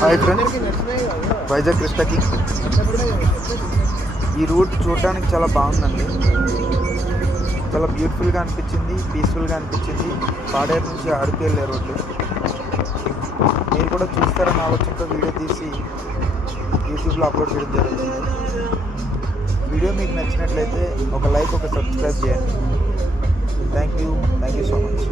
Hi friends, Vizag కృష్ణకి ఈ route చూడడానికి చాలా బాగుందండి. చాలా బ్యూటిఫుల్గా అనిపించింది, పీస్ఫుల్గా అనిపించింది. పాడేరు నుంచి అరకు వెళ్ళే రోడ్డు. మీరు కూడా చూస్తారని ఆలోచనతో వీడియో తీసి యూట్యూబ్లో అప్లోడ్ చేయడం జరుగుతుంది. వీడియో మీకు నచ్చినట్లయితే ఒక లైక్, ఒక సబ్స్క్రైబ్ చేయండి. Thank you so much.